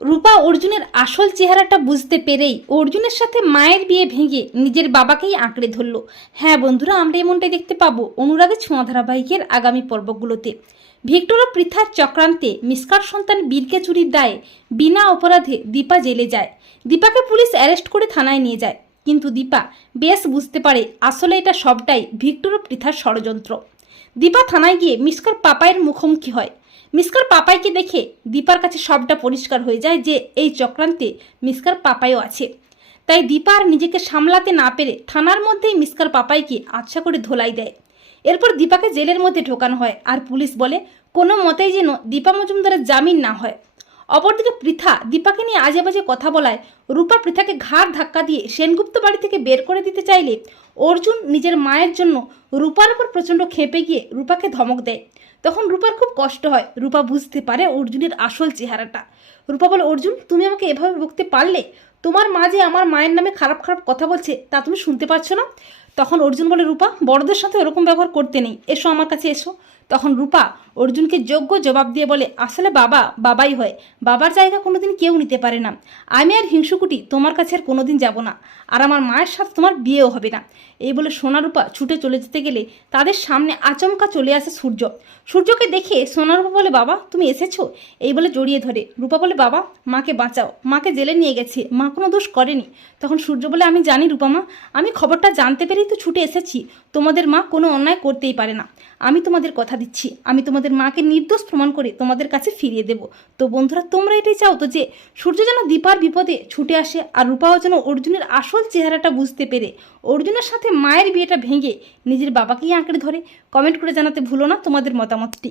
রূপা অর্জুনের আসল চেহারাটা বুঝতে পেরেই অর্জুনের সাথে মায়ের বিয়ে ভেঙে নিজের বাবাকেই আঁকড়ে ধরলো। হ্যাঁ বন্ধুরা, আমরা এমনটাই দেখতে পাবো অনুরাগের ছোঁয়া ধারাবাহিকের আগামী পর্বগুলোতে। ভিক্টোর ও পৃথার চক্রান্তে মিসকার সন্তান বীরকে চুরির দায়ে বিনা অপরাধে দীপা জেলে যায়। দীপাকে পুলিশ অ্যারেস্ট করে থানায় নিয়ে যায়। কিন্তু দীপা বেশ বুঝতে পারে আসলে এটা সবটাই ভিক্টোর ও পৃথার ষড়যন্ত্র। দীপা থানায় গিয়ে মিসকার পাপায়ের মুখোমুখি হয়। মিসকার পাপাইকে দেখে দীপার কাছে সবটা পরিষ্কার হয়ে যায় যে এই চক্রান্তে মিসকার পাপাইও আছে। তাই দীপার নিজেকে সামলাতে না পেরে থানার মধ্যেই মিসকার পাপাইকে আচ্ছা করে ধোলাই দেয়। এরপর দীপাকে জেলের মধ্যে ঢোকানো হয় আর পুলিশ বলে, কোনো মতেই যেন দীপা মজুমদারের জামিন না হয়। অপরদিকে পৃথা দীপাকে নিয়ে আজে বাজে কথা বলায়, রূপা পৃথাকে ঘাড় ধাক্কা দিয়ে সেনগুপ্ত বাড়ি থেকে বের করে দিতে চাইলে অর্জুন নিজের মায়ের জন্য রূপার উপর প্রচণ্ড খেপে গিয়ে রূপাকে ধমক দেয়। তখন রূপার খুব কষ্ট হয়, রূপা বুঝতে পারে অর্জুনের আসল চেহারাটা। রূপা বলে, অর্জুন, তুমি আমাকে এভাবে বকতে পারলে? তোমার মা যে আমার মায়ের নামে খারাপ খারাপ কথা বলছে, তা তুমি শুনতে পারছ না? তখন অর্জুন বলে, রূপা, বড়দের সাথে ওরকম ব্যবহার করতে নেই। এসো আমার কাছে এসো। তখন রূপা অর্জুনকে যোগ্য জবাব দিয়ে বলে, আসলে বাবা, বাবাই হয়। বাবার জায়গা কোনোদিন কেউ নিতে পারে না। আমি আর হিংসুকুটি তোমার কাছে আর কোনোদিন যাব না। আর আমার মায়ের সাথে তোমার বিয়েও হবে না। এই বলে সোনারূপা ছুটে চলে যেতে গেলে তাদের সামনে আচমকা চলে আসে সূর্য। সূর্যকে দেখে সোনারূপা বলে, বাবা, তুমি এসেছ? এই বলে জড়িয়ে ধরে। রূপা বলে, বাবা, মাকে বাঁচাও। মাকে জেলে নিয়ে গেছে। মা কোনো দোষ করেনি। তখন সূর্য বলে, আমি জানি রূপা মা। আমি খবরটা জানতে তো ছুটে এসেছি। তোমাদের মা কোনো অন্যায় করতেই পারে না। আমি তোমাদের কথা দিচ্ছি। আমি তোমাদের মাকে নির্দোষ প্রমাণ করে তোমাদের কাছে ফিরিয়ে দেব। তো বন্ধুরা, তোমরা এটাই চাও তো যে, সূর্য যেন দীপার বিপদে ছুটে আসে আর রূপাও যেন অর্জুনের আসল চেহারাটা বুঝতে পেরে। অর্জুনের সাথে মায়ের বিয়েটা ভেঙে নিজের বাবাকেই আঁকড়ে ধরে। কমেন্ট করে জানাতে ভুলো না তোমাদের মতামতটি।